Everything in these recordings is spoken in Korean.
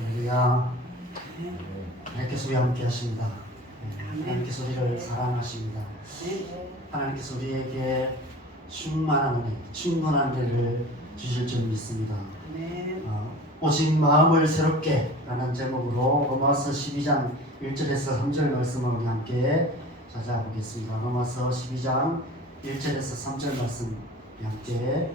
할렐루야. 하나님께서 우리와 함께 하십니다. 하나님께서 우리를 사랑하십니다. 하나님께서 우리에게 충만한 은혜, 충분한 은혜를 주실 줄 믿습니다. 오직 마음을 새롭게 라는 제목으로 로마서 12장 1절에서 3절 말씀을 우리 함께 찾아보겠습니다. 로마서 12장 1절에서 3절 말씀 우리 함께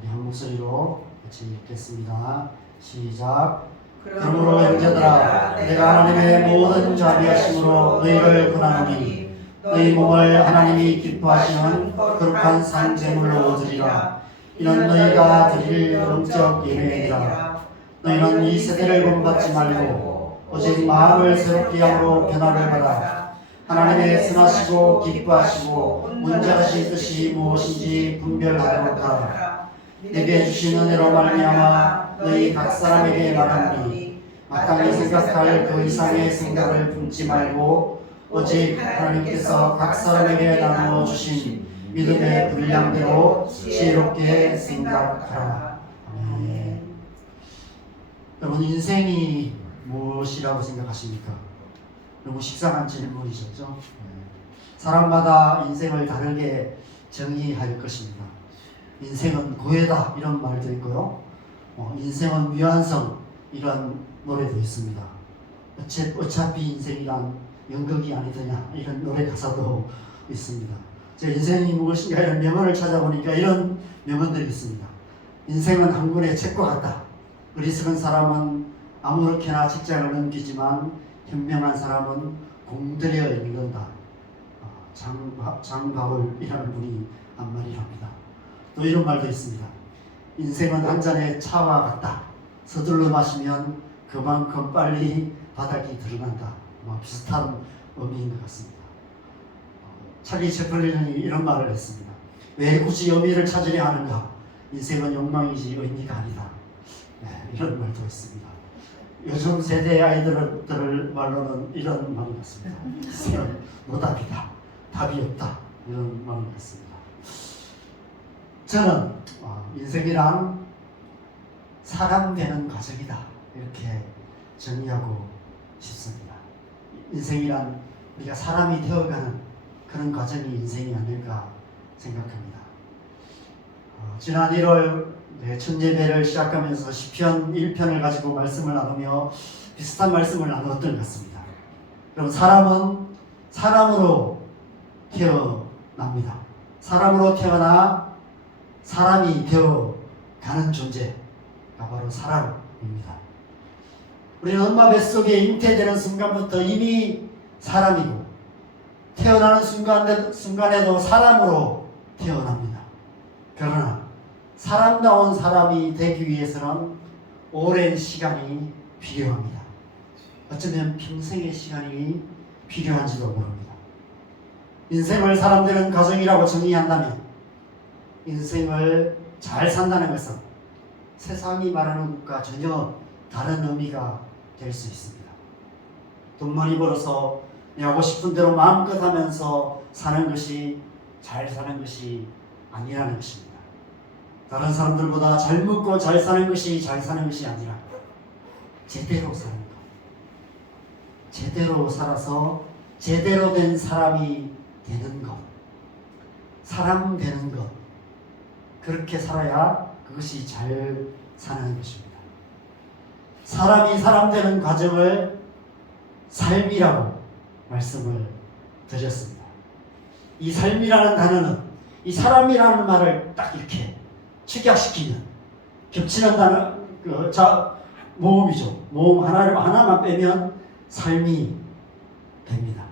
우리 한 목소리로 같이 읽겠습니다. 시작. 그러므로 형제들아, 내가 하나님의 모든 자비하심으로 너희를 권하노니 너희 몸을 하나님이 기뻐하시는 거룩한 산제물로 드리라. 이는 너희가 드릴 영적 예배이라. 너희는 이 세대를 본받지 말고 오직 마음을 새롭게 함으로 변화를 받아 하나님의 선하시고 기뻐하시고 온전하신 뜻이 무엇인지 분별하도록 하라. 내게 주신 은혜로 말미암아 너희 각 사람에게 말하노니 마땅히 생각할 그 이상의 생각을 품지 말고 오직 하나님께서 각 사람에게 나누어 주신 믿음의 분량대로 지혜롭게 생각하라. 아멘. 여러분, 인생이 무엇이라고 생각하십니까? 너무 식상한 질문이셨죠? 사람마다 인생을 다르게 정의할 것입니다. 인생은 고해다 이런 말도 있고요. 인생은 미완성 이런 노래도 있습니다. 어차피 인생이란 연극이 아니더냐 이런 노래 가사도 있습니다. 제 인생이 무엇인가 이런 명언을 찾아보니까 이런 명언들이 있습니다. 인생은 한 권의 책과 같다. 어리석은 사람은 아무렇게나 직장을 넘기지만 현명한 사람은 공들여 읽는다. 장바울이라는 분이 한 말이랍니다. 또 이런 말도 있습니다. 인생은 한 잔의 차와 같다. 서둘러 마시면 그만큼 빨리 바닥이 드러난다. 비슷한 의미인 것 같습니다. 찰리 채플린이 이런 말을 했습니다. 왜 굳이 의미를 찾으려 하는가? 인생은 욕망이지 의미가 아니다. 이런 말도 있습니다. 요즘 세대 아이들 말로는 이런 말이 같습니다. 인생은 노답이다. 답이 없다. 이런 말이 같습니다. 저는 인생이란 사람 되는 과정이다 이렇게 정의하고 싶습니다. 인생이란 우리가 사람이 되어가는 그런 과정이 인생이 아닐까 생각합니다. 지난 1월 첫 예배를 시작하면서 시편 1편을 가지고 말씀을 나누며 비슷한 말씀을 나누었던 것 같습니다. 여러분, 사람은 사람으로 태어납니다. 사람으로 태어나 사람이 되어가는 존재가 바로 사람입니다. 우리는 엄마 뱃속에 잉태되는 순간부터 이미 사람이고 태어나는 순간에도 사람으로 태어납니다. 그러나 사람다운 사람이 되기 위해서는 오랜 시간이 필요합니다. 어쩌면 평생의 시간이 필요한지도 모릅니다. 인생을 사람 되는 과정이라고 정의한다면 인생을 잘 산다는 것은 세상이 말하는 것과 전혀 다른 의미가 될 수 있습니다. 돈 많이 벌어서 내 하고 싶은 대로 마음껏 하면서 사는 것이 잘 사는 것이 아니라는 것입니다. 다른 사람들보다 잘 먹고 잘 사는 것이 잘 사는 것이 아니라 제대로 사는 것. 제대로 살아서 제대로 된 사람이 되는 것. 사람 되는 것. 그렇게 살아야 그것이 잘 사는 것입니다. 사람이 사람 되는 과정을 삶이라고 말씀을 드렸습니다. 이 삶이라는 단어는 이 사람이라는 말을 딱 이렇게 축약시키는 겹치는 단어, 모음이죠. 모음 하나만 빼면 삶이 됩니다.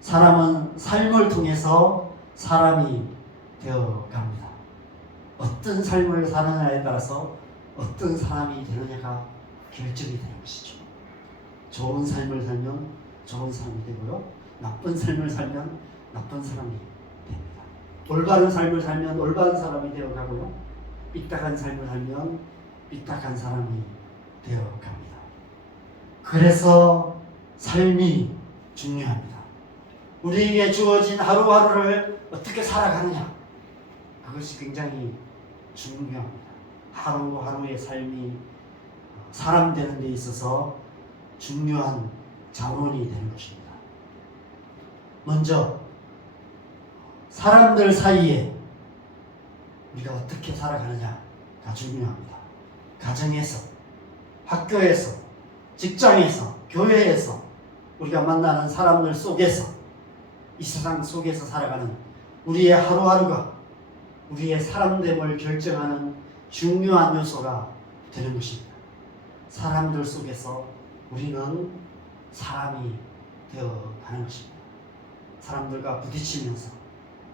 사람은 삶을 통해서 사람이 되어 갑니다. 어떤 삶을 사느냐에 따라서 어떤 사람이 되느냐가 결정이 되는 것이죠. 좋은 삶을 살면 좋은 사람이 되고요. 나쁜 삶을 살면 나쁜 사람이 됩니다. 올바른 삶을 살면 올바른 사람이 되어가고요. 삐딱한 삶을 살면 삐딱한 사람이 되어갑니다. 그래서 삶이 중요합니다. 우리에게 주어진 하루하루를 어떻게 살아가느냐, 그것이 굉장히 중요합니다. 하루하루의 삶이 사람 되는 데 있어서 중요한 자원이 되는 것입니다. 먼저 사람들 사이에 우리가 어떻게 살아가느냐가 중요합니다. 가정에서, 학교에서, 직장에서, 교회에서 우리가 만나는 사람들 속에서, 이 세상 속에서 살아가는 우리의 하루하루가 우리의 사람됨을 결정하는 중요한 요소가 되는 것입니다. 사람들 속에서 우리는 사람이 되어가는 것입니다. 사람들과 부딪히면서,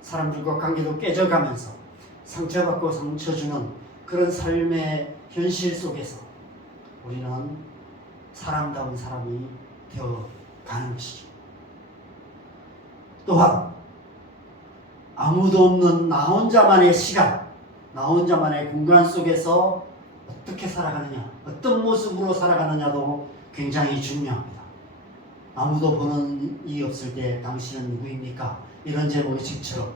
사람들과 관계도 깨져가면서 상처받고 상처 주는 그런 삶의 현실 속에서 우리는 사람다운 사람이 되어가는 것이죠. 또한 아무도 없는 나 혼자만의 시간, 나 혼자만의 공간 속에서 어떻게 살아가느냐, 어떤 모습으로 살아가느냐도 굉장히 중요합니다. 아무도 보는 이 없을 때 당신은 누구입니까? 이런 제목의 책처럼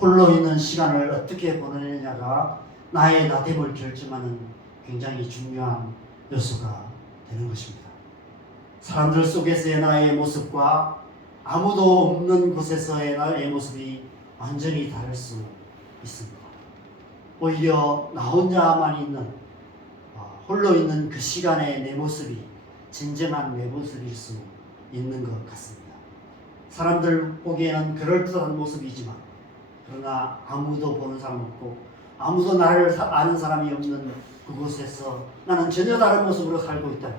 홀로 있는 시간을 어떻게 보내느냐가 나의 나됨을 결정하는 굉장히 중요한 요소가 되는 것입니다. 사람들 속에서의 나의 모습과 아무도 없는 곳에서의 나의 모습이 완전히 다를 수 있습니다. 오히려 나 혼자만 있는, 홀로 있는 그 시간에 내 모습이 진정한 내 모습일 수 있는 것 같습니다. 사람들 보기에는 그럴듯한 모습이지만, 그러나 아무도 보는 사람 없고 아무도 나를 아는 사람이 없는 그곳에서 나는 전혀 다른 모습으로 살고 있다면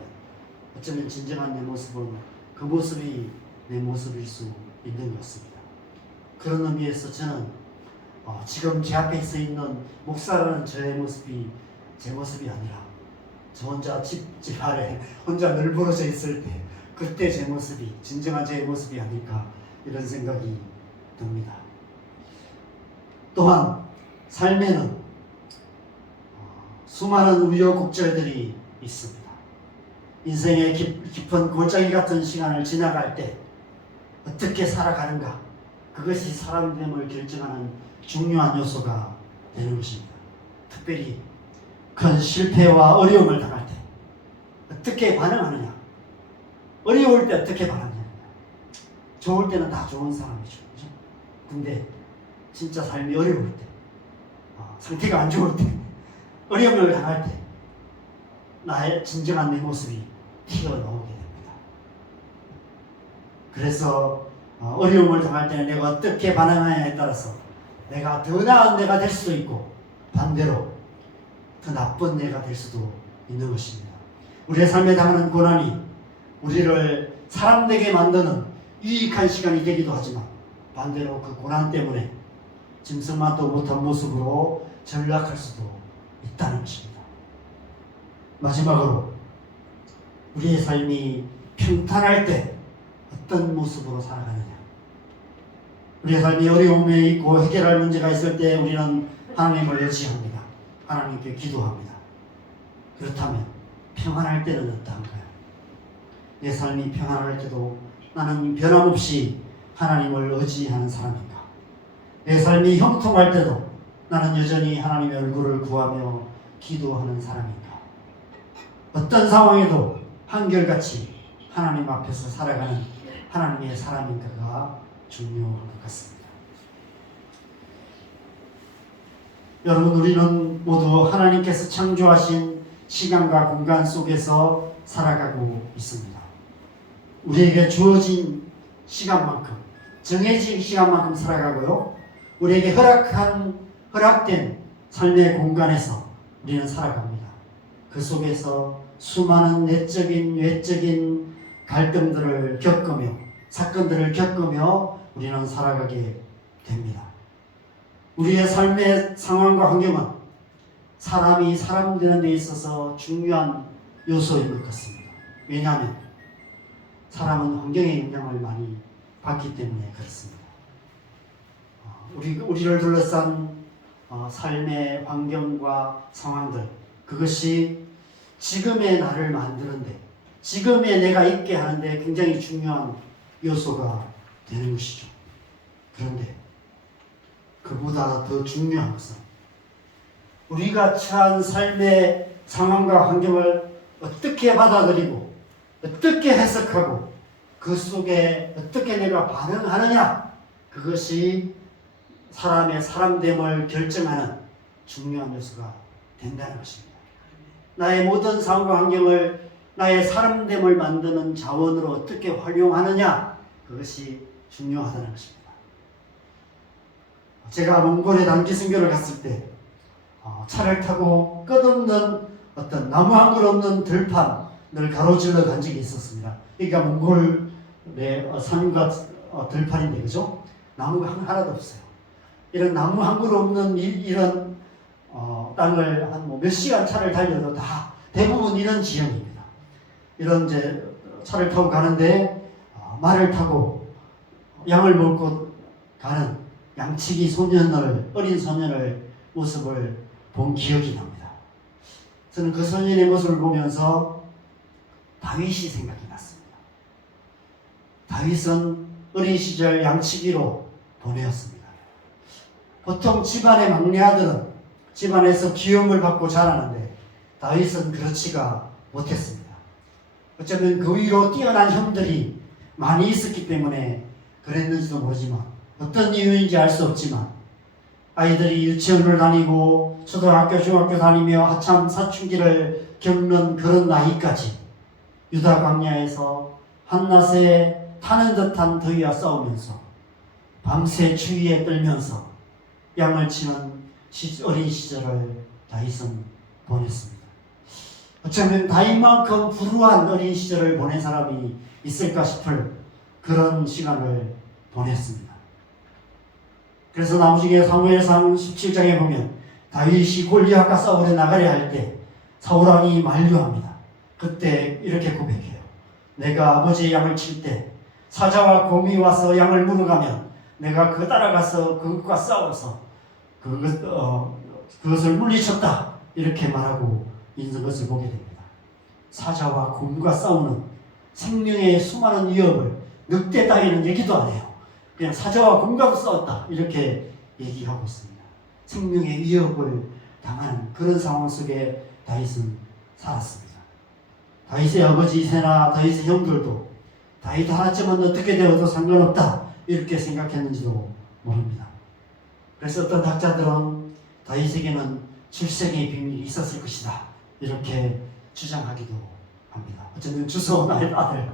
어쩌면 진정한 내 모습은 그 모습이 내 모습일 수 있는 것 같습니다. 그런 의미에서 저는 지금 제 앞에 서 있는 목사라는 저의 모습이 제 모습이 아니라 저 혼자 집 아래 혼자 널브러져 있을 때 그때 제 모습이 진정한 제 모습이 아닐까 이런 생각이 듭니다. 또한 삶에는 수많은 우여곡절들이 있습니다. 인생의 깊은 골짜기 같은 시간을 지나갈 때 어떻게 살아가는가, 그것이 사람됨을 결정하는 중요한 요소가 되는 것입니다. 특별히 큰 실패와 어려움을 당할 때 어떻게 반응하느냐, 어려울 때 어떻게 반응하느냐. 좋을 때는 다 좋은 사람이죠, 그렇죠? 근데 진짜 삶이 어려울 때, 상태가 안 좋을 때, 어려움을 당할 때 나의 진정한 내 모습이 튀어나오게 됩니다. 그래서 어려움을 당할 때는 내가 어떻게 반응하느냐에 따라서 내가 더 나은 내가 될 수도 있고 반대로 더 나쁜 내가 될 수도 있는 것입니다. 우리의 삶에 당하는 고난이 우리를 사람되게 만드는 유익한 시간이 되기도 하지만 반대로 그 고난 때문에 짐승만도 못한 모습으로 전락할 수도 있다는 것입니다. 마지막으로 우리의 삶이 평탄할 때 어떤 모습으로 살아가느냐, 우리의 삶이 어려움에 있고 해결할 문제가 있을 때 우리는 하나님을 의지합니다. 하나님께 기도합니다. 그렇다면 평안할 때는 어떠한가요? 내 삶이 평안할 때도 나는 변함없이 하나님을 의지하는 사람인가? 내 삶이 형통할 때도 나는 여전히 하나님의 얼굴을 구하며 기도하는 사람인가? 어떤 상황에도 한결같이 하나님 앞에서 살아가는 하나님의 사람인가가 중요한 것 같습니다. 여러분, 우리는 모두 하나님께서 창조하신 시간과 공간 속에서 살아가고 있습니다. 우리에게 주어진 시간만큼, 정해진 시간만큼 살아가고요. 우리에게 허락된 삶의 공간에서 우리는 살아갑니다. 그 속에서 수많은 내적인, 외적인 갈등들을 겪으며, 사건들을 겪으며 우리는 살아가게 됩니다. 우리의 삶의 상황과 환경은 사람이 사람 되는 데 있어서 중요한 요소인 것 같습니다. 왜냐하면 사람은 환경의 영향을 많이 받기 때문에 그렇습니다. 우리를 둘러싼 삶의 환경과 상황들, 그것이 지금의 나를 만드는데, 지금의 내가 있게 하는데 굉장히 중요한 요소가 되는 것이죠. 그런데 그보다 더 중요한 것은 우리가 처한 삶의 상황과 환경을 어떻게 받아들이고 어떻게 해석하고 그 속에 어떻게 내가 반응하느냐, 그것이 사람의 사람됨을 결정하는 중요한 요소가 된다는 것입니다. 나의 모든 상황과 환경을 나의 사람됨을 만드는 자원으로 어떻게 활용하느냐, 그것이 중요하다는 것입니다. 제가 몽골에 단기 선교를 갔을 때 차를 타고 끝없는 어떤 나무 한 그루 없는 들판을 가로질러 간 적이 있었습니다. 그러니까 몽골의 산과 들판인데, 그죠? 나무가 하나도 없어요. 이런 나무 한 그루 없는 이런 땅을 한 몇 시간 차를 달려도 다 대부분 이런 지형입니다. 이런 이제 차를 타고 가는데 말을 타고 양을 몰고 가는 양치기 어린 소년을 모습을 본 기억이 납니다. 저는 그 소년의 모습을 보면서 다윗이 생각이 났습니다. 다윗은 어린 시절 양치기로 보내었습니다. 보통 집안의 막내 아들은 집안에서 기움을 받고 자라는데 다윗은 그렇지가 못했습니다. 어쩌면 그 위로 뛰어난 형들이 많이 있었기 때문에 그랬는지도 모르지만, 어떤 이유인지 알 수 없지만, 아이들이 유치원을 다니고 초등학교, 중학교 다니며 한참 사춘기를 겪는 그런 나이까지 유다 광야에서 한낮에 타는 듯한 더위와 싸우면서 밤새 추위에 떨면서 양을 치는 어린 시절을 다윗은 보냈습니다. 어쩌면 다윗만큼 불우한 어린 시절을 보낸 사람이 있을까 싶을 그런 시간을 보냈습니다. 그래서 나중에 사무엘상 17장에 보면 다윗이 골리앗과 싸우러 나가려 할 때 사울왕이 만류합니다. 그때 이렇게 고백해요. 내가 아버지의 양을 칠 때 사자와 곰이 와서 양을 물어가면 내가 그 따라가서 그것과 싸워서 그것을 물리쳤다, 이렇게 말하고 있는 것을 보게 됩니다. 사자와 곰과 싸우는 생명의 수많은 위협을 늑대 따위는 얘기도 안 해요. 그냥 사자와 곰과도 싸웠다, 이렇게 얘기하고 있습니다. 생명의 위협을 당하는 그런 상황 속에 다윗은 살았습니다. 다윗의 아버지 이새나 다윗의 형들도 다윗 하나쯤은 어떻게 되어도 상관없다, 이렇게 생각했는지도 모릅니다. 그래서 어떤 학자들은 다윗에게는 출생의 비밀이 있었을 것이다, 이렇게 주장하기도 합니다. 어쩌면 주워온 아들,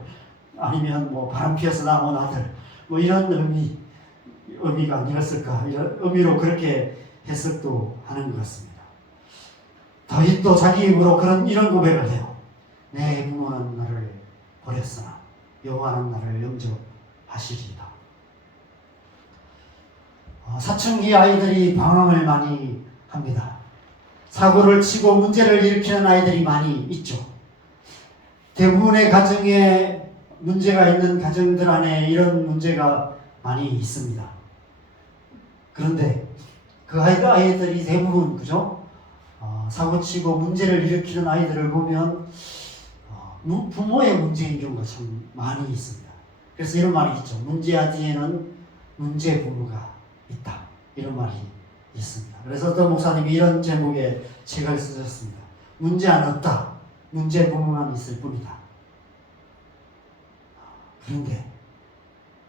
아니면 바람 피어서 나온 아들, 이런 의미가 아니었을까, 이런 의미로 그렇게 해석도 하는 것 같습니다. 다윗도 자기 입으로 이런 고백을 해요. 내 부모는 나를 버렸으나 여호와는 나를 영접하시리이다. 사춘기 아이들이 방황을 많이 합니다. 사고를 치고 문제를 일으키는 아이들이 많이 있죠. 대부분의 가정에 문제가 있는 가정들 안에 이런 문제가 많이 있습니다. 그런데 그 아이들이 대부분, 그죠? 사고치고 문제를 일으키는 아이들을 보면 부모의 문제인 경우가 참 많이 있습니다. 그래서 이런 말이 있죠. 문제아 뒤에는 문제 부모가 있다, 이런 말이 있습니다. 그래서 어떤 목사님이 이런 제목의 책을 쓰셨습니다. 문제는 없다, 문제 부모만 있을 뿐이다. 그런데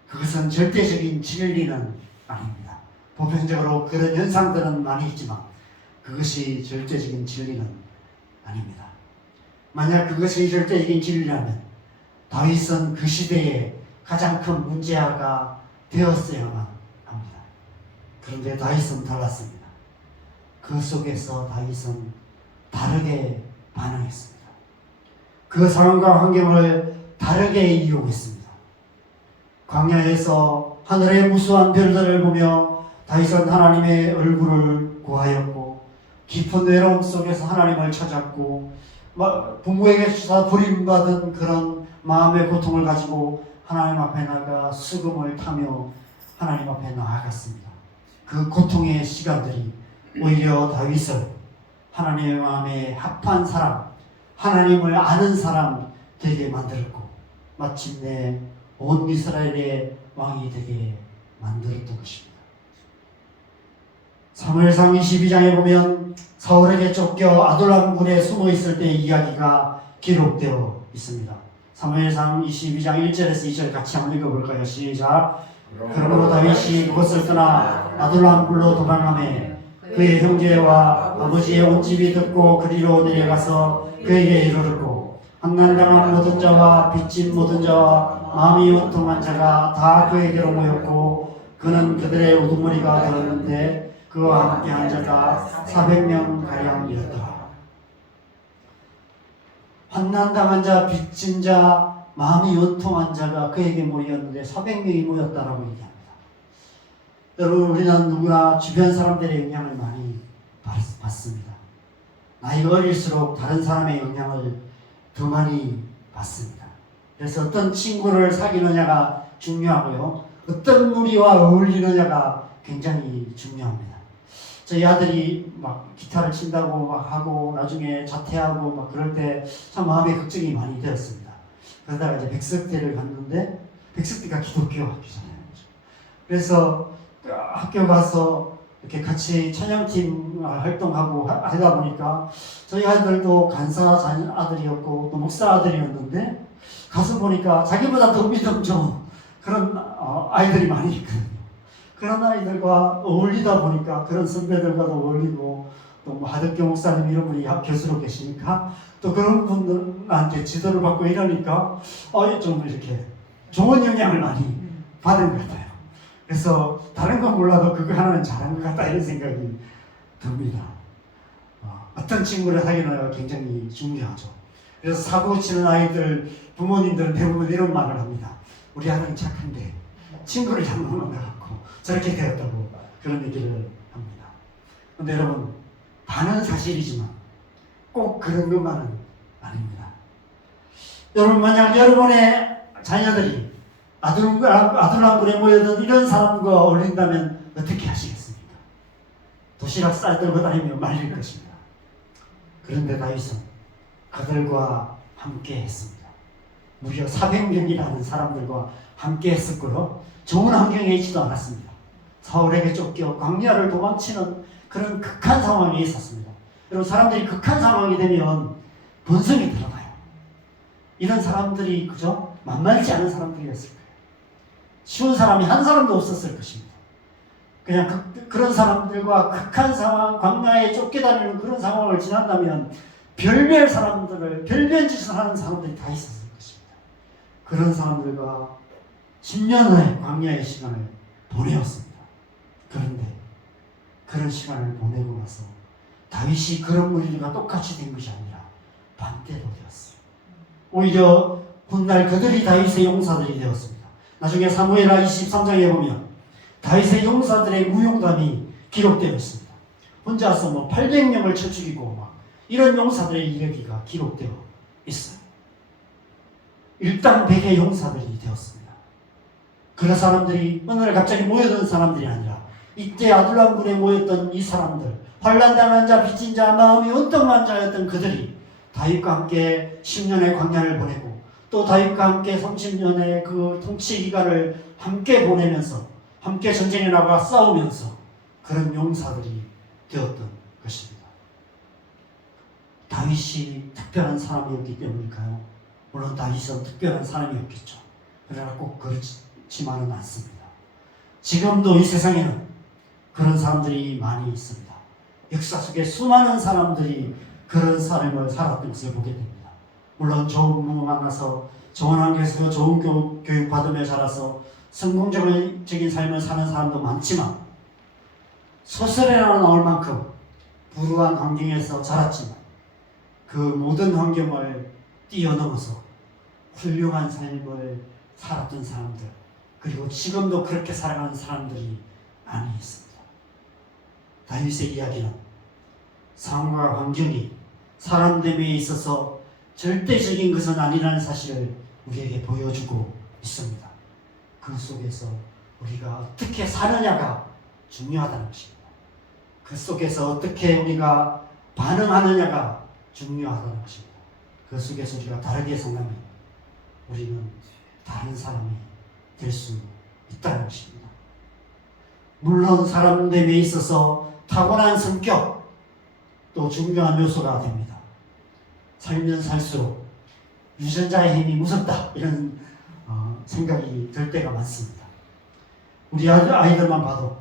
그것은 절대적인 진리는 아닙니다. 보편적으로 그런 현상들은 많이 있지만 그것이 절대적인 진리는 아닙니다. 만약 그것이 절대적인 진리라면 다윗은 그 시대에 가장 큰 문제아가 되었어야만 합니다. 그런데 다윗은 달랐습니다. 그 속에서 다윗은 다르게 반응했습니다. 그 상황과 환경을 다르게 이용했습니다. 광야에서 하늘의 무수한 별들을 보며 다윗은 하나님의 얼굴을 구하였고, 깊은 외로움 속에서 하나님을 찾았고, 부모에게서 버림받은 그런 마음의 고통을 가지고 하나님 앞에 나가 수금을 타며 하나님 앞에 나아갔습니다. 그 고통의 시간들이 오히려 다윗을 하나님의 마음에 합한 사람, 하나님을 아는 사람 되게 만들었고, 마침내 온 이스라엘의 왕이 되게 만들었던 것입니다. 사무엘상 22장에 보면 사울에게 쫓겨 아둘람 굴에 숨어 있을 때의 이야기가 기록되어 있습니다. 사무엘상 22장 1절에서 2절 같이 한번 읽어볼까요? 시작. 그러므로 다윗이 그것을 떠나 아둘람 굴로 도망하매 그의 형제와 아버지의 온 집이 듣고 그리로 내려가서 그에게 이르렀고 환난당한 모든 자와 빚진 모든 자와 마음이 원통한 자가 다 그에게로 모였고 그는 그들의 우두머리가 되었는데 그와 함께 한 자가 400명 가량이었더라. 환난당한 자, 빚진 자, 마음이 원통한 자가 그에게 모였는데 400명이 모였다라고 얘기합니다. 여러분, 우리는 누구나 주변 사람들의 영향을 많이 받습니다. 나이가 어릴수록 다른 사람의 영향을 더 많이 받습니다. 그래서 어떤 친구를 사귀느냐가 중요하고요. 어떤 무리와 어울리느냐가 굉장히 중요합니다. 저희 아들이 막 기타를 친다고 막 하고 나중에 자퇴하고 막 그럴 때 참 마음에 걱정이 많이 되었습니다. 그러다가 이제 백석대를 갔는데 백석대가 기독교 학교잖아요. 그래서 학교 가서 이렇게 같이 찬양팀 활동하고 하다 보니까 저희 아들도 간사 아들이었고 또 목사 아들이었는데 가서 보니까 자기보다 더 믿음 좋은 그런 아이들이 많이 있거든요. 그런 아이들과 어울리다 보니까 그런 선배들과도 어울리고 또 뭐 하덕교 목사님 이런 분이 교수로 계시니까 또 그런 분들한테 지도를 받고 이러니까 좀 이렇게 좋은 영향을 많이 받은 것 같아요. 그래서 다른 건 몰라도 그거 하나는 잘한 것 같다 이런 생각이 듭니다. 어떤 친구를 사귀느냐가 굉장히 중요하죠. 그래서 사고 치는 아이들 부모님들은 대부분 이런 말을 합니다. 우리 아들은 착한데 친구를 잘못 만나갖고 저렇게 되었다고 그런 얘기를 합니다. 그런데 여러분, 반은 사실이지만 꼭 그런 것만은 아닙니다. 여러분, 만약 여러분의 자녀들이 아둘람굴에 모여든 이런 사람과 어울린다면 어떻게 하시겠습니까? 도시락 싸들고 다니며 말릴 것입니다. 그런데 다윗은 그들과 함께 했습니다. 무려 400명이라는 사람들과 함께 했었고요. 좋은 환경에 있지도 않았습니다. 사울에게 쫓겨 광야를 도망치는 그런 극한 상황에 있었습니다. 여러분, 사람들이 극한 상황이 되면 본성이 드러나요. 이런 사람들이 그저 만만치 않은 사람들이었을 거예요. 쉬운 사람이 한 사람도 없었을 것입니다. 그냥 그런 사람들과 극한 상황, 광야에 쫓겨다니는 그런 상황을 지난다면 별별 사람들을, 별별 짓을 하는 사람들이 다 있었을 것입니다. 그런 사람들과 10년의 광야의 시간을 보내었습니다. 그런데 그런 시간을 보내고 나서 다윗이 그런 무리가 똑같이 된 것이 아니라 반대로 되었어요. 오히려 훗날 그들이 다윗의 용사들이 되었습니다. 나중에 사무엘하 23장에 보면 다윗의 용사들의 무용담이 기록되어 있습니다. 혼자서 뭐 800명을 쳐 죽이고 막 이런 용사들의 이야기가 기록되어 있어요. 일당백의 용사들이 되었습니다. 그 사람들이 어느 날 갑자기 모여든 사람들이 아니라 이때 아둘람굴에 모였던 이 사람들, 환난당한 자, 빚진 자, 마음이 원통한 자였던 그들이 다윗과 함께 10년의 광야를 보내고 또 다윗과 함께 30년의 그 통치 기간을 함께 보내면서 함께 전쟁에 나가 싸우면서 그런 용사들이 되었던 것입니다. 다윗이 특별한 사람이었기 때문일까요? 물론 다윗은 특별한 사람이었겠죠. 그러나 꼭 그렇지만은 않습니다. 지금도 이 세상에는 그런 사람들이 많이 있습니다. 역사 속에 수많은 사람들이 그런 삶을 살았던 것을 보게 됩니다. 물론 좋은 부모 만나서 좋은 환경에서 좋은 교육 받으며 자라서 성공적인 삶을 사는 사람도 많지만 소설에나 나올 만큼 불우한 환경에서 자랐지만 그 모든 환경을 뛰어넘어서 훌륭한 삶을 살았던 사람들, 그리고 지금도 그렇게 살아가는 사람들이 많이 있습니다. 다윗의 이야기는 상황과 환경이 사람 됨에 있어서 절대적인 것은 아니라는 사실을 우리에게 보여주고 있습니다. 그 속에서 우리가 어떻게 사느냐가 중요하다는 것입니다. 그 속에서 어떻게 우리가 반응하느냐가 중요하다는 것입니다. 그 속에서 우리가 다르게 생각하면 우리는 다른 사람이 될 수 있다는 것입니다. 물론 사람됨에 있어서 타고난 성격 또 중요한 요소가 됩니다. 살면 살수록 유전자의 힘이 무섭다 이런 생각이 들 때가 많습니다. 우리 아이들만 봐도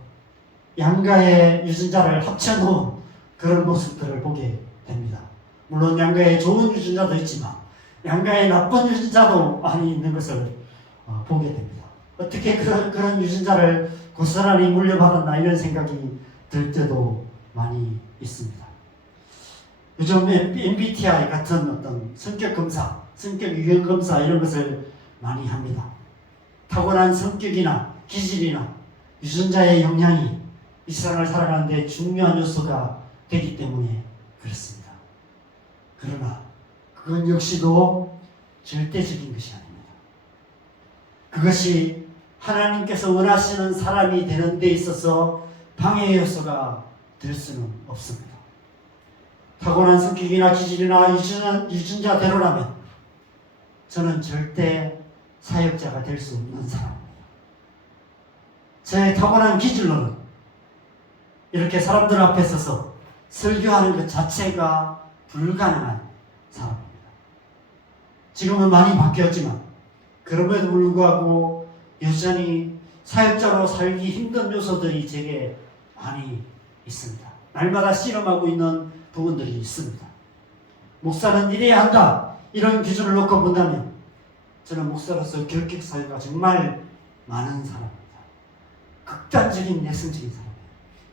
양가의 유전자를 합쳐놓은 그런 모습들을 보게 됩니다. 물론 양가에 좋은 유전자도 있지만 양가에 나쁜 유전자도 많이 있는 것을 보게 됩니다. 어떻게 그런 유전자를 고스란히 물려받았나 이런 생각이 들 때도 많이 있습니다. 요즘 MBTI 같은 어떤 성격 검사, 성격 유형 검사 이런 것을 많이 합니다. 타고난 성격이나 기질이나 유전자의 영향이 이 세상을 살아가는 데 중요한 요소가 되기 때문에 그렇습니다. 그러나 그건 역시도 절대적인 것이 아닙니다. 그것이 하나님께서 원하시는 사람이 되는 데 있어서 방해 요소가 될 수는 없습니다. 타고난 성격이나 기질이나 유전자대로라면 저는 절대 사역자가 될 수 없는 사람입니다. 제 타고난 기질로는 이렇게 사람들 앞에 서서 설교하는 것 자체가 불가능한 사람입니다. 지금은 많이 바뀌었지만 그럼에도 불구하고 여전히 사역자로 살기 힘든 요소들이 제게 많이 있습니다. 날마다 실험하고 있는 부분들이 있습니다. 목사는 이래야 한다 이런 기준을 놓고 본다면 저는 목사로서 결격 사유가 정말 많은 사람입니다. 극단적인 내성적인 사람이에요.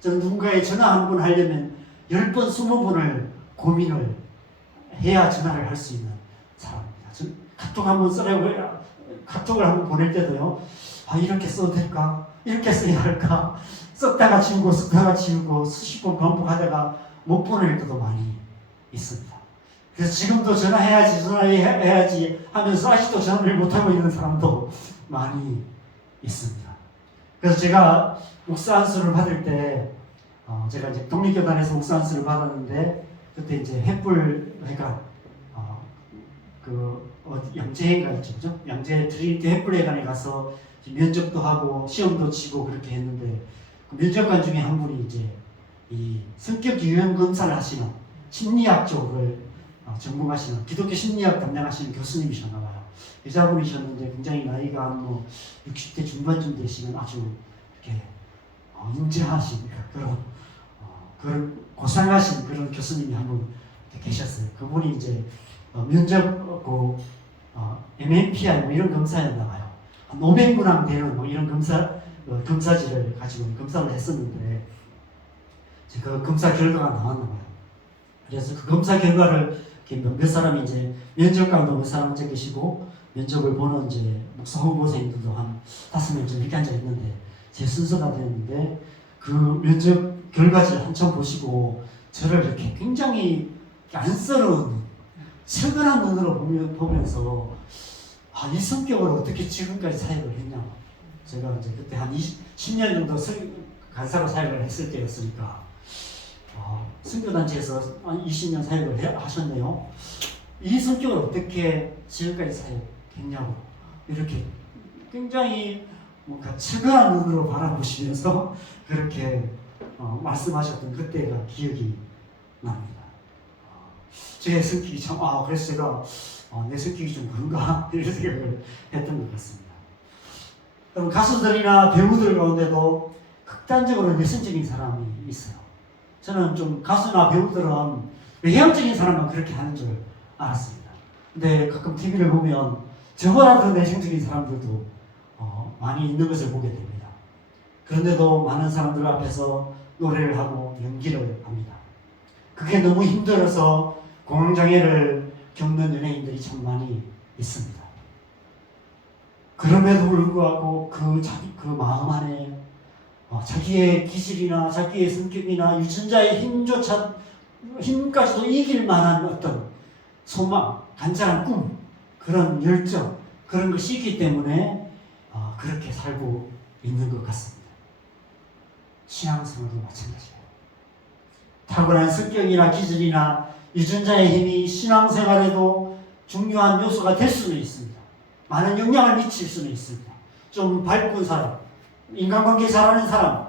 저는 누군가에 전화 한 번 하려면 10번, 20번을 고민을 해야 전화를 할 수 있는 사람입니다. 저 카톡 한번 쓰라고 카톡을 한번 보낼 때도요. 이렇게 써도 될까? 이렇게 써야 할까? 썼다가 지우고 썼다가 지우고 수십 번 반복하다가 못 보낼 때도 많이 있습니다. 그래서 지금도 전화해야지 하면서 아직도 전화를 못하고 있는 사람도 많이 있습니다. 그래서 제가 목사 안수를 받을 때 제가 이제 독립교단에서 목사 안수를 받았는데 그때 이제 횃불회관 양재회가 있죠, 그죠? 양재 트리니티 횃불회관에 가서 면접도 하고 시험도 치고 그렇게 했는데 그 면접관 중에 한 분이 이제 이 성격 유형 검사를 하시는 심리학 쪽을 전공하시는 기독교 심리학 담당하시는 교수님이셨나 봐요. 여자분이셨는데 굉장히 나이가 한 60대 중반쯤 되시는 아주 이렇게 인자하신 그런 고상하신 그런 교수님이 한 분 계셨어요. 그분이 이제 면접 MMPI 이런 검사였나 봐요. 한 500문항 되는 이런 검사지를 가지고 검사를 했었는데 그 검사 결과가 나왔나 봐요. 그래서 그 검사 결과를 몇 사람이 이제 면접관도 몇 사람 앉아 계시고 면접을 보는 이제 목사 후보생들도 한 5명쯤 이렇게 앉아 있는데 제 순서가 됐는데 그 면접 결과지를 한참 보시고 저를 이렇게 굉장히 안쓰러운 측은한 눈으로 보면서 이 성격을 어떻게 지금까지 사역을 했냐고. 제가 이제 그때 한 10년 정도 간사로 사역을 했을 때였으니까 선교단체에서 한 20년 사역을 하셨네요. 이 성격을 어떻게 지금까지 사역했냐고 이렇게 굉장히 뭔가 측은한 눈으로 바라보시면서 그렇게 말씀하셨던 그때가 기억이 납니다. 제 성격이 참 그래서 제가 내 성격이 좀 그런가 이런 생각을 했던 것 같습니다. 그럼 가수들이나 배우들 가운데도 극단적으로 내성적인 사람이 있어요. 저는 좀 가수나 배우들은 외향적인 사람만 그렇게 하는 줄 알았습니다. 근데 가끔 TV를 보면 저보다 더 내성적인 사람들도 많이 있는 것을 보게 됩니다. 그런데도 많은 사람들 앞에서 노래를 하고 연기를 합니다. 그게 너무 힘들어서 공황장애를 겪는 연예인들이 참 많이 있습니다. 그럼에도 불구하고 그 마음 안에 자기의 기질이나 자기의 성격이나 유전자의 힘까지도 이길 만한 어떤 소망, 간절한 꿈, 그런 열정, 그런 것이 있기 때문에 그렇게 살고 있는 것 같습니다. 신앙생활도 마찬가지예요. 탁월한 성격이나 기질이나 유전자의 힘이 신앙생활에도 중요한 요소가 될 수는 있습니다. 많은 영향을 미칠 수는 있습니다. 좀 밝은 사람, 인간관계 잘하는 사람,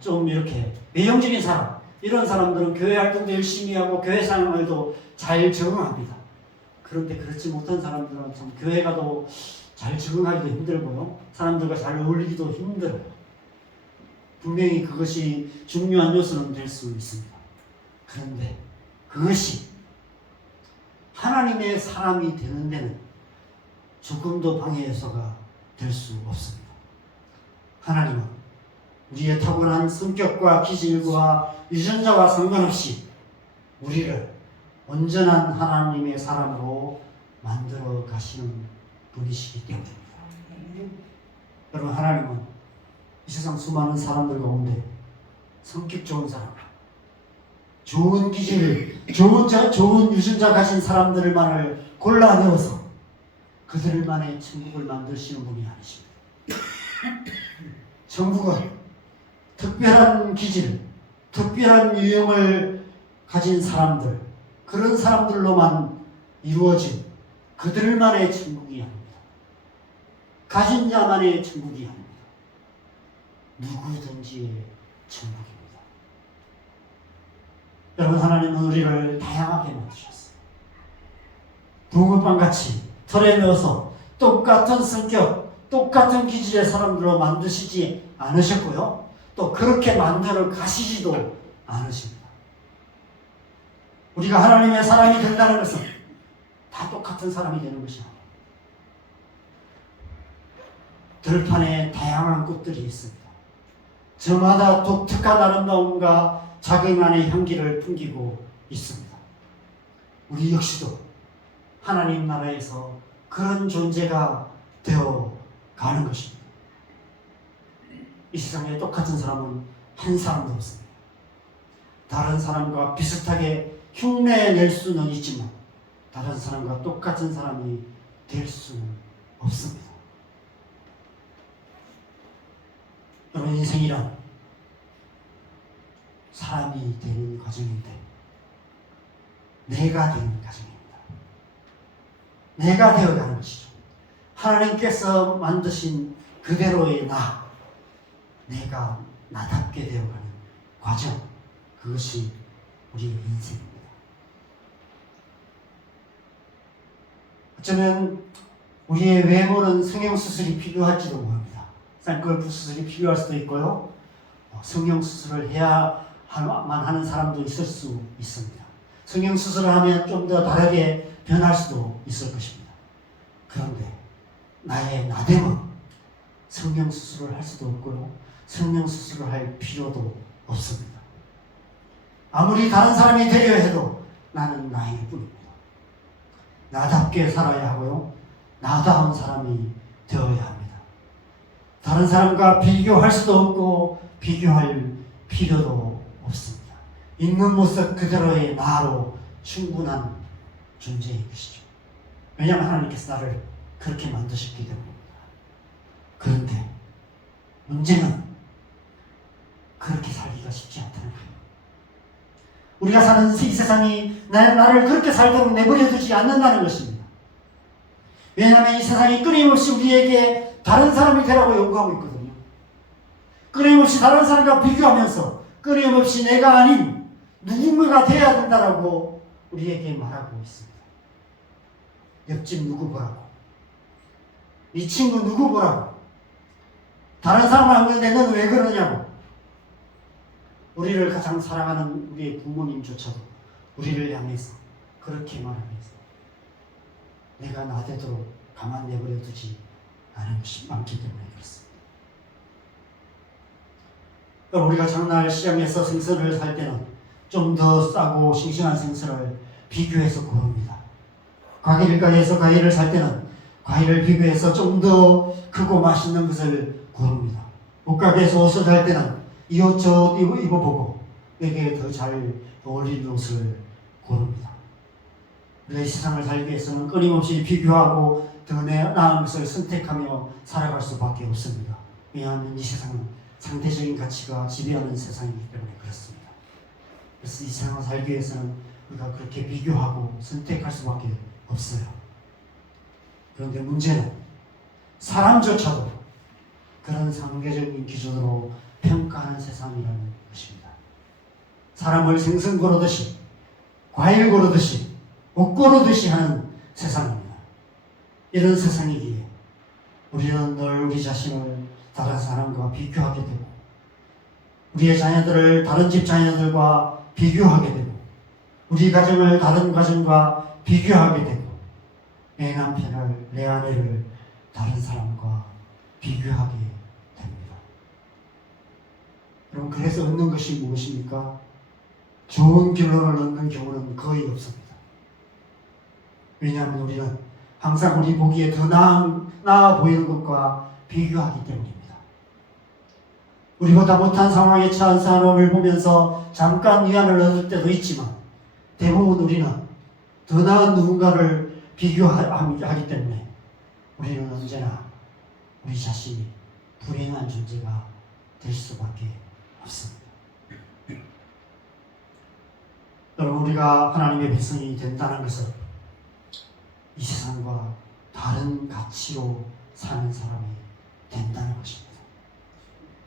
좀 이렇게 외형적인 사람, 이런 사람들은 교회 활동도 열심히 하고 교회 생활도 잘 적응합니다. 그런데 그렇지 못한 사람들은 참 교회 가도 잘 적응하기도 힘들고요. 사람들과 잘 어울리기도 힘들어요. 분명히 그것이 중요한 요소는 될 수 있습니다. 그런데 그것이 하나님의 사람이 되는 데는 조금도 방해 요소가 될 수 없습니다. 하나님은 우리의 타고난 성격과 기질과 유전자와 상관없이 우리를 온전한 하나님의 사람으로 만들어 가시는 분이시기 때문입니다. 여러분, 하나님은 이 세상 수많은 사람들 가운데 성격 좋은 사람, 좋은 기질, 좋은 유전자 가진 사람들만을 골라내어서 그들만의 천국을 만드시는 분이 아니십니다. 천국은 특별한 기질, 특별한 유형을 가진 사람들, 그런 사람들로만 이루어진 그들만의 천국이 아닙니다. 가진 자만의 천국이 아닙니다. 누구든지의 천국입니다. 여러분, 하나님은 우리를 다양하게 만드셨어요. 붕어빵같이 털에 넣어서 똑같은 성격, 똑같은 기질의 사람들로 만드시지 않으셨고요. 또 그렇게 만들어 가시지도 않으십니다. 우리가 하나님의 사람이 된다는 것은 다 똑같은 사람이 되는 것이 아니에요. 들판에 다양한 꽃들이 있습니다. 저마다 독특한 아름다움과 자기만의 향기를 풍기고 있습니다. 우리 역시도 하나님 나라에서 그런 존재가 되어 가는 것입니다. 이 세상에 똑같은 사람은 한 사람도 없습니다. 다른 사람과 비슷하게 흉내낼 수는 있지만 다른 사람과 똑같은 사람이 될 수는 없습니다. 여러분, 인생이란 사람이 되는 과정인데 내가 되는 과정입니다. 내가 되어가는 것이죠. 하나님께서 만드신 그대로의 내가 나답게 되어가는 과정, 그것이 우리의 인생입니다. 어쩌면 우리의 외모는 성형수술이 필요할지도 모릅니다. 쌍꺼풀 수술이 필요할 수도 있고요. 성형수술을 해야만 하는 사람도 있을 수 있습니다. 성형수술을 하면 좀 더 다르게 변할 수도 있을 것입니다. 그런데 나의 나됨은 성형수술을 할 수도 없고요. 성형수술을 할 필요도 없습니다. 아무리 다른 사람이 되려 해도 나는 나일 뿐입니다. 나답게 살아야 하고요. 나다운 사람이 되어야 합니다. 다른 사람과 비교할 수도 없고 비교할 필요도 없습니다. 있는 모습 그대로의 나로 충분한 존재인 것이죠. 왜냐하면 하나님께서 나를 그렇게 만드셨기 때문입니다. 그런데 문제는 그렇게 살기가 쉽지 않다는 거예요. 우리가 사는 이 세상이 나를 그렇게 살도록 내버려두지 않는다는 것입니다. 왜냐하면 이 세상이 끊임없이 우리에게 다른 사람이 되라고 요구하고 있거든요. 끊임없이 다른 사람과 비교하면서 끊임없이 내가 아닌 누군가가 되어야 된다라고 우리에게 말하고 있습니다. 옆집 누구 보라고, 이 친구 누구 보라고, 다른 사람을 하는데 너는 왜 그러냐고. 우리를 가장 사랑하는 우리의 부모님조차도 우리를 향해서 그렇게 말하면서 내가 나되도록 가만 내버려 두지 않은 것이 많기 때문에 그렇습니다. 우리가 장날 시장에서 생선을 살 때는 좀 더 싸고 싱싱한 생선을 비교해서 고릅니다. 과일가게에서 과일을 살 때는 과일을 비교해서 좀 더 크고 맛있는 것을 고릅니다. 옷가게에서 옷을 살 때는 이 옷 저 옷 입어보고 내게 더 잘 어울리는 옷을 고릅니다. 우리가 이 세상을 살기 위해서는 끊임없이 비교하고 더 나은 것을 선택하며 살아갈 수밖에 없습니다. 왜냐하면 이 세상은 상대적인 가치가 지배하는 세상이기 때문에 그렇습니다. 그래서 이 세상을 살기 위해서는 우리가 그렇게 비교하고 선택할 수밖에 없어요. 그런데 문제는 사람조차도 그런 상대적인 기준으로 평가하는 세상이라는 것입니다. 사람을 생선 고르듯이, 과일 고르듯이, 옷 고르듯이 하는 세상입니다. 이런 세상이기에 우리는 늘 우리 자신을 다른 사람과 비교하게 되고, 우리의 자녀들을 다른 집 자녀들과 비교하게 되고, 우리 가정을 다른 가정과 비교하게 되고, 내 남편을, 내 아내를 다른 사람과 비교하게 됩니다. 여러분, 그래서 얻는 것이 무엇입니까? 좋은 결론을 얻는 경우는 거의 없습니다. 왜냐하면 우리는 항상 우리 보기에 더 나아 보이는 것과 비교하기 때문입니다. 우리보다 못한 상황에 처한 사람을 보면서 잠깐 위안을 얻을 때도 있지만, 대부분 우리는 더 나은 누군가를 비교하기 때문에 우리는 언제나 우리 자신이 불행한 존재가 될 수밖에 없습니다. 여러분, 우리가 하나님의 백성이 된다는 것은 이 세상과 다른 가치로 사는 사람이 된다는 것입니다.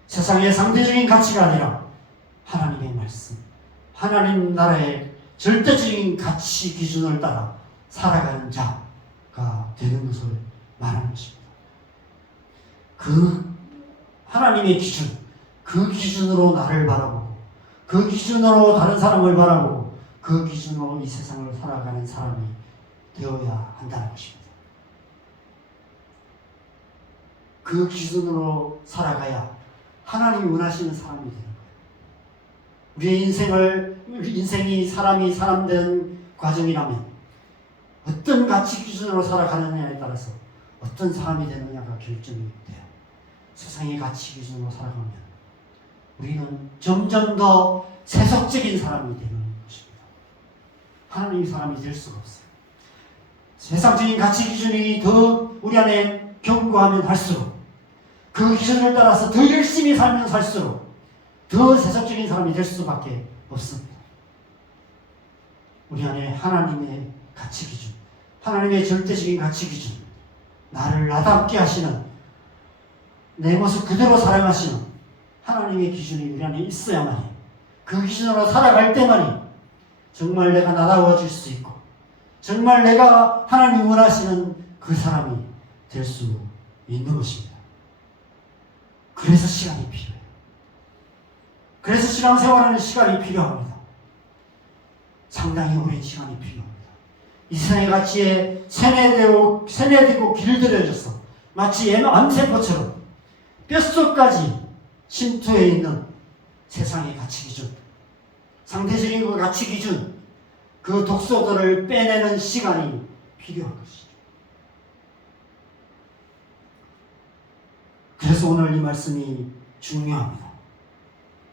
세상의 상대적인 가치가 아니라 하나님의 말씀, 하나님 나라의 절대적인 가치 기준을 따라 살아가는 자가 되는 것을 말하는 것입니다. 그 하나님의 기준, 그 기준으로 나를 바라보고, 그 기준으로 다른 사람을 바라보고, 그 기준으로 이 세상을 살아가는 사람이 되어야 한다는 것입니다. 그 기준으로 살아가야 하나님이 원하시는 사람이 되는 거예요. 우리 인생이 사람이 사람된 과정이라면 어떤 가치 기준으로 살아가느냐에 따라서 어떤 사람이 되느냐가 결정이 돼요. 세상의 가치 기준으로 살아가면 우리는 점점 더 세속적인 사람이 되는 것입니다. 하나님의 사람이 될 수가 없어요. 세상적인 가치 기준이 더 우리 안에 견고하면 할수록, 그 기준을 따라서 더 열심히 살면 살수록 더 세속적인 사람이 될 수밖에 없습니다. 우리 안에 하나님의 가치 기준, 하나님의 절대적인 가치 기준, 나를 나답게 하시는, 내 모습 그대로 사랑하시는 하나님의 기준이 우리 안에 있어야만이, 그 기준으로 살아갈 때만이 정말 내가 나다워질 수 있고, 정말 내가 하나님이 원하시는 그 사람이 될 수 있는 것입니다. 그래서 시간이 필요해요. 그래서 신앙생활하는 시간이 필요합니다. 상당히 오랜 시간이 필요합니다. 이 세상의 가치에 세뇌되고 길들여져서 마치 암세포처럼 뼛속까지 침투해 있는 세상의 가치 기준, 상대적인 그 가치 기준, 그 독소들을 빼내는 시간이 필요한 것이죠. 그래서 오늘 이 말씀이 중요합니다.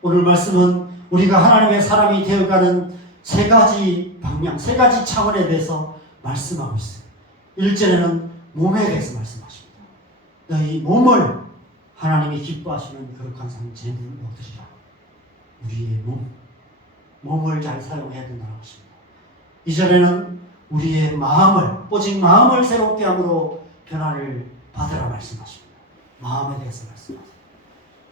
오늘 말씀은 우리가 하나님의 사람이 되어가는 세 가지 방향, 세 가지 차원에 대해서 말씀하고 있어요. 1절에는 몸에 대해서 말씀하십니다. 너희 몸을 하나님이 기뻐하시는 거룩한 상 제물로 드리라. 우리의 몸을 잘 사용해야 된다고 하십니다. 2절에는 우리의 마음을, 오직 마음을 새롭게 함으로 변화를 받으라 말씀하십니다. 마음에 대해서 말씀하세요.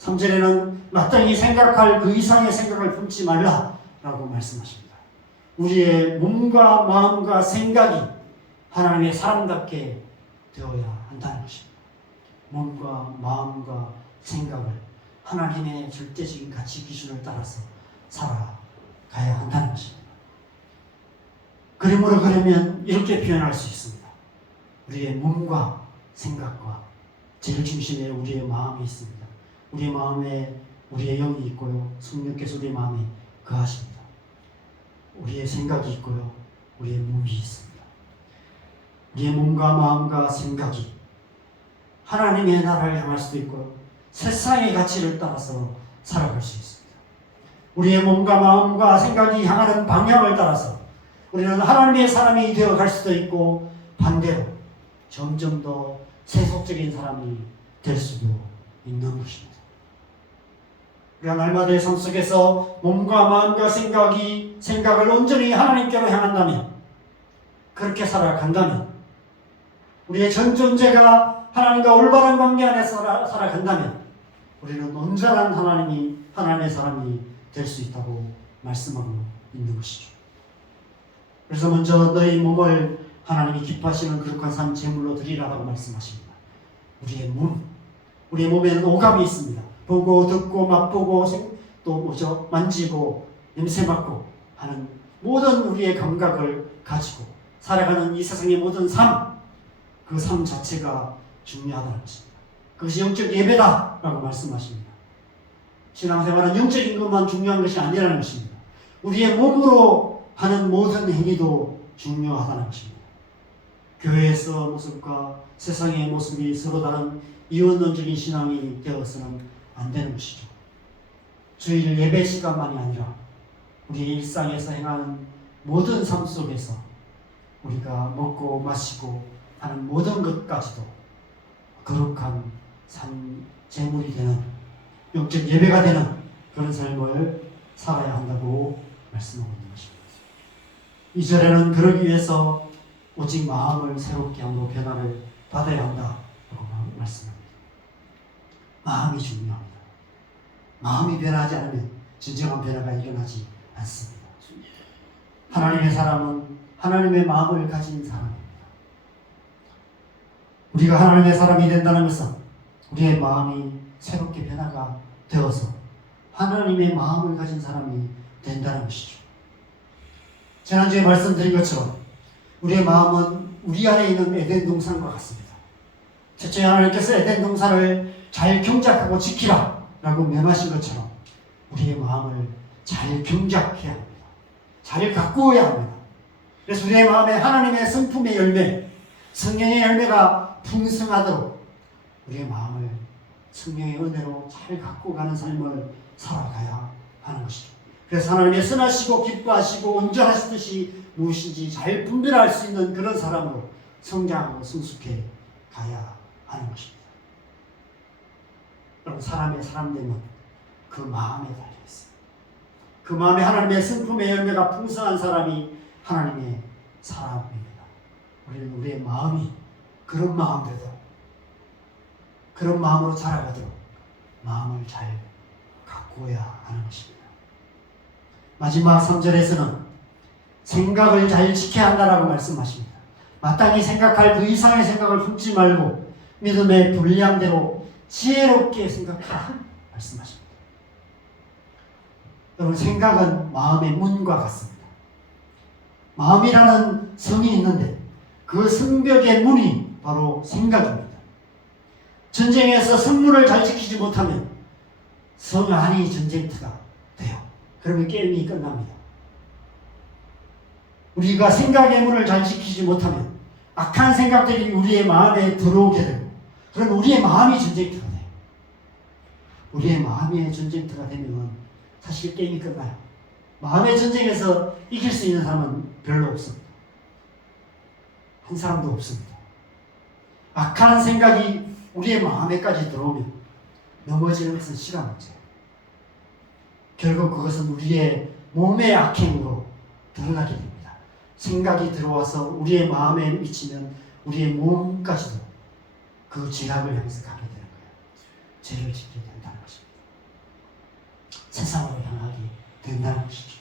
3절에는 마땅히 생각할 그 이상의 생각을 품지 말라라고 말씀하십니다. 우리의 몸과 마음과 생각이 하나님의 사람답게 되어야 한다는 것입니다. 몸과 마음과 생각을 하나님의 절대적인 가치 기준을 따라서 살아가야 한다는 것입니다. 그러면 이렇게 표현할 수 있습니다. 우리의 몸과 생각과 제일 중심에 우리의 마음이 있습니다. 우리의 마음에 우리의 영이 있고요, 성령께서 우리의 마음에 거하십니다. 우리의 생각이 있고요, 우리의 몸이 있습니다. 우리의 몸과 마음과 생각이 하나님의 나라를 향할 수도 있고요, 세상의 가치를 따라서 살아갈 수 있습니다. 우리의 몸과 마음과 생각이 향하는 방향을 따라서 우리는 하나님의 사람이 되어갈 수도 있고, 반대로 점점 더 세속적인 사람이 될 수도 있는 것입니다. 우리가 날마다의 삶 속에서 몸과 마음과 생각을 온전히 하나님께로 향한다면, 그렇게 살아간다면, 우리의 전 존재가 하나님과 올바른 관계 안에서 살아간다면 우리는 온전한 하나님의 사람이 될 수 있다고 말씀하고 있는 것이죠. 그래서 먼저 너희 몸을 하나님이 기뻐하시는 거룩한 산 제물로 드리라고 말씀하십니다. 우리의 몸에는 오감이 있습니다. 보고 듣고 맛보고 또 만지고 냄새 맡고 하는 모든 우리의 감각을 가지고 살아가는 이 세상의 모든 삶, 그 삶 자체가 중요하다는 것입니다. 그것이 영적 예배다라고 말씀하십니다. 신앙생활은 영적인 것만 중요한 것이 아니라는 것입니다. 우리의 몸으로 하는 모든 행위도 중요하다는 것입니다. 교회에서 모습과 세상의 모습이 서로 다른 이원론적인 신앙이 되어서는 안 되는 것이죠. 주일 예배 시간만이 아니라 우리의 일상에서 행하는 모든 삶 속에서 우리가 먹고 마시고 하는 모든 것까지도 거룩한 산 제물이 되는 영적 예배가 되는 그런 삶을 살아야 한다고 말씀하고 있는 것입니다. 2절에는 그러기 위해서 오직 마음을 새롭게 하고 변화를 받아야 한다고 말씀합니다. 마음이 중요합니다. 마음이 변하지 않으면 진정한 변화가 일어나지 않습니다. 하나님의 사람은 하나님의 마음을 가진 사람입니다. 우리가 하나님의 사람이 된다는 것은 우리의 마음이 새롭게 변화가 되어서 하나님의 마음을 가진 사람이 된다는 것이죠. 지난주에 말씀드린 것처럼 우리의 마음은 우리 안에 있는 에덴 동산과 같습니다. 첫째 하나님께서 에덴 동산을 잘 경작하고 지키라 라고 명하신 것처럼 우리의 마음을 잘 경작해야 합니다. 잘 가꾸어야 합니다. 그래서 우리의 마음에 하나님의 성품의 열매, 성령의 열매가 풍성하도록 우리의 마음을 성령의 은혜로 잘 가꾸어가는 삶을 살아가야 하는 것이죠. 그래서 하나님의 선하시고 기뻐하시고 온전하시듯이 무엇인지 잘 분별할 수 있는 그런 사람으로 성장하고 성숙해 가야 하는 것입니다. 여러분, 사람의 사람됨은 그 마음에 달려있어요. 그 마음에 하나님의 성품의 열매가 풍성한 사람이 하나님의 사람입니다. 우리는 우리의 마음이 그런 마음 되도록, 그런 마음으로 자라가도록 마음을 잘 가꾸어야 하는 것입니다. 마지막 3절에서는 생각을 잘 지켜야 한다라고 말씀하십니다. 마땅히 생각할 그 이상의 생각을 품지 말고 믿음의 분량대로 지혜롭게 생각하라 말씀하십니다. 여러분, 생각은 마음의 문과 같습니다. 마음이라는 성이 있는데 그 성벽의 문이 바로 생각입니다. 전쟁에서 성문을 잘 지키지 못하면 성 안이 전쟁터가 돼요. 그러면 게임이 끝납니다. 우리가 생각의 문을 잘 지키지 못하면 악한 생각들이 우리의 마음에 들어오게 되고, 그러면 우리의 마음이 전쟁터가 돼요. 우리의 마음이 전쟁터가 되면 사실 게임이 끝나요. 마음의 전쟁에서 이길 수 있는 사람은 별로 없습니다. 한 사람도 없습니다. 악한 생각이 우리의 마음에까지 들어오면 넘어지는 것은 시간 문제예요. 결국 그것은 우리의 몸의 악행으로 드러나게 됩니다. 생각이 들어와서 우리의 마음에 미치면 우리의 몸까지도 그 죄악을 향해서 가게 되는 거예요. 죄를 짓게 된다는 것입니다. 세상으로 향하게 된다는 것이죠.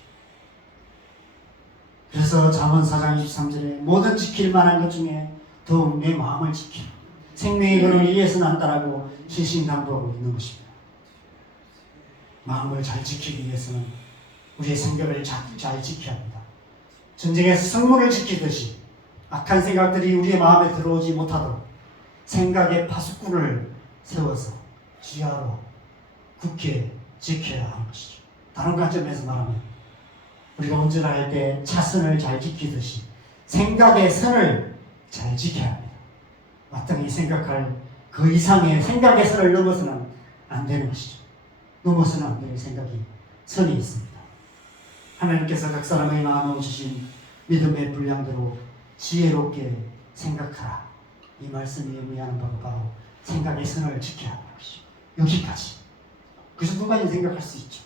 그래서 잠언 4장 23절에 모든 지킬 만한 것 중에 더욱 내 마음을 지키라. 생명의 근원이 이에서 난다라고 신신당부하고 있는 것입니다. 마음을 잘 지키기 위해서는 우리의 생각을 잘 지켜야 합니다. 전쟁에서 성문을 지키듯이 악한 생각들이 우리의 마음에 들어오지 못하도록 생각의 파수꾼을 세워서 지하로 굳게 지켜야 하는 것이죠. 다른 관점에서 말하면 우리가 운전할 때 차선을 잘 지키듯이 생각의 선을 잘 지켜야 합니다. 마땅히 생각할 그 이상의 생각의 선을 넘어서는 안 되는 것이죠. 넘어서는 안 될 생각이 선이 있습니다. 하나님께서 각 사람에게 나눠주신 믿음의 분량대로 지혜롭게 생각하라. 이 말씀이 의미하는 바가 바로 생각의 선을 지켜야 하는 것이죠. 여기까지. 그 정도까지 생각할 수 있죠.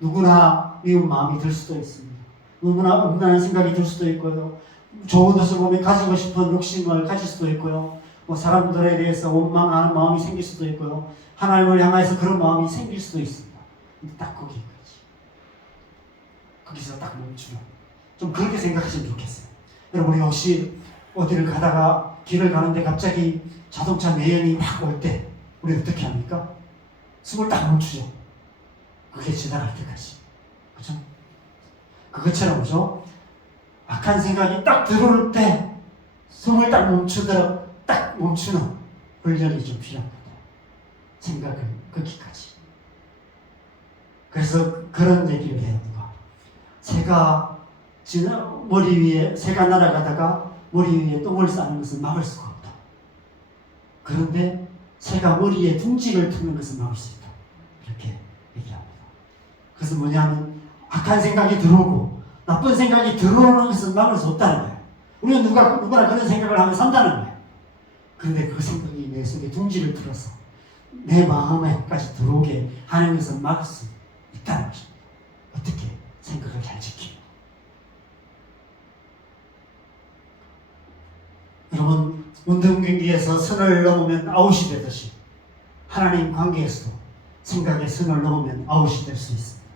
누구나 미운 마음이 들 수도 있습니다. 누구나 음란한 생각이 들 수도 있고요. 좋은 것을 보면 가지고 싶은 욕심을 가질 수도 있고요. 사람들에 대해서 원망하는 마음이 생길 수도 있고요. 하나님을 향해서 그런 마음이 생길 수도 있습니다. 근데 딱 거기까지. 거기서 딱 멈추면 좀 그렇게 생각하시면 좋겠어요. 여러분, 혹시 어디를 가다가 길을 가는데 갑자기 자동차 매연이 확 올 때 우리 어떻게 합니까? 숨을 딱 멈추죠. 그게 지나갈 때까지. 그죠? 그것처럼 그죠? 악한 생각이 딱 들어올 때 숨을 딱 멈추는 훈련이 좀 필요합니다. 생각을 끊기까지. 그래서 그런 얘기를 해요. 새가 새가 날아가다가 머리 위에 똥을 싸는 것은 막을 수가 없다. 그런데 새가 머리에 둥지를 트는 것은 막을 수 있다. 이렇게 얘기합니다. 그래서 뭐냐면 악한 생각이 들어오고 나쁜 생각이 들어오는 것은 막을 수 없다는 거예요. 우리는 누구나 그런 생각을 하면 산다는 거예요. 그런데 그 생각이 내 속에 둥지를 틀어서 내 마음에까지 들어오게 하는 것은 막을 수 있다는 것입니다. 어떻게? 생각을 잘 지키고. 여러분, 운동 경기에서 선을 넘으면 아웃이 되듯이 하나님 관계에서도 생각의 선을 넘으면 아웃이 될 수 있습니다.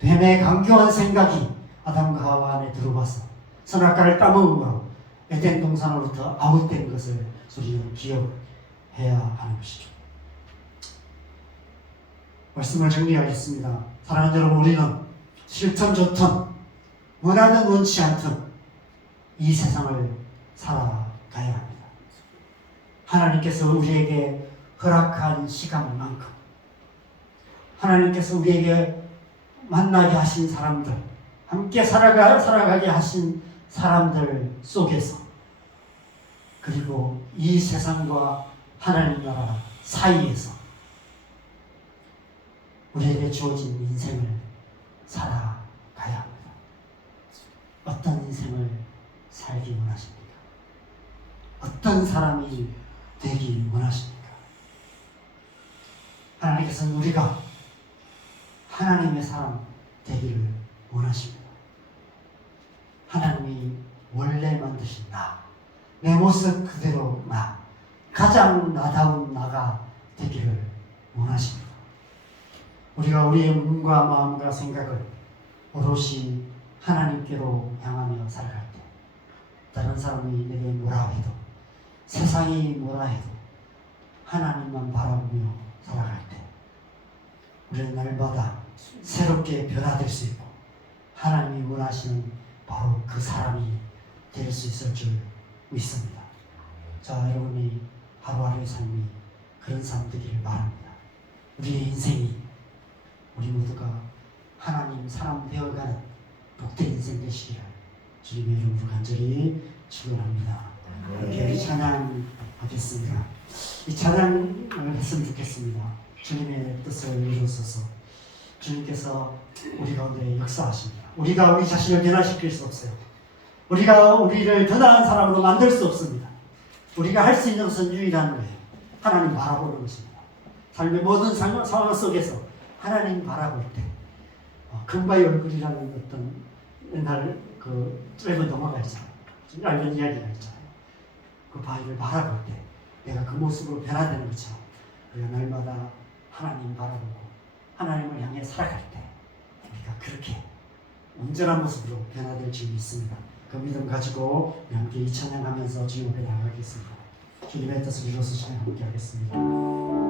뱀의 강교한 생각이 아담과 하와 안에 들어와서 선악과를 따먹음으로 에덴 동산으로부터 아웃된 것을 우리는 기억해야 하는 것이죠. 말씀을 정리하겠습니다. 사랑하는 여러분, 우리는 싫든 좋든 원하든 원치 않든 이 세상을 살아가야 합니다. 하나님께서 우리에게 허락한 시간만큼 하나님께서 우리에게 만나게 하신 사람들, 함께 살아가게 하신 사람들 속에서, 그리고 이 세상과 하나님 나라 사이에서 우리에게 주어진 인생을 살아가야 합니다. 어떤 인생을 살기 원하십니까? 어떤 사람이 되기 원하십니까? 하나님께서는 우리가 하나님의 사람 되기를 원하십니다. 하나님이 원래 만드신 나, 내 모습 그대로 나, 가장 나다운 나가 되기를 원하십니다. 우리가 우리의 몸과 마음과 생각을 오롯이 하나님께로 향하며 살아갈 때, 다른 사람이 내게 뭐라 해도, 세상이 뭐라 해도 하나님만 바라보며 살아갈 때 우리는 날마다 새롭게 변화될 수 있고 하나님이 원하시는 바로 그 사람이 될 수 있을 줄 믿습니다. 자, 여러분이 하루하루의 삶이 그런 삶 되기를 바랍니다. 우리의 인생이 우리 모두가 하나님 사람 되어가는 복된 인생 되시기를 주님의 이름으로 간절히 축원합니다. 함께 찬양하겠습니다. 이 찬양을 했으면 좋겠습니다. 주님의 뜻을 이루소서. 주님께서 우리 가운데 역사하십니다. 우리가 우리 자신을 변화시킬 수 없어요. 우리가 우리를 더 나은 사람으로 만들 수 없습니다. 우리가 할 수 있는 것은 유일한 거예요. 하나님 바라보는 것입니다. 삶의 모든 상황 속에서 하나님 바라볼 때, 금바위 얼굴이라는 어떤 옛날 그 짧은 동화가 있잖아요. 얇은 이야기가 있잖아요. 그 바위를 바라볼 때 내가 그 모습으로 변화되는 것처럼 우리가 날마다 하나님 바라보고 하나님을 향해 살아갈 때 우리가 그렇게 온전한 모습으로 변화될 줄 믿습니다. 그 믿음 가지고 함께 이 찬양하면서 주님 앞에 나가겠습니다. 주님의 뜻을 이루어서 찬양 함께 하겠습니다.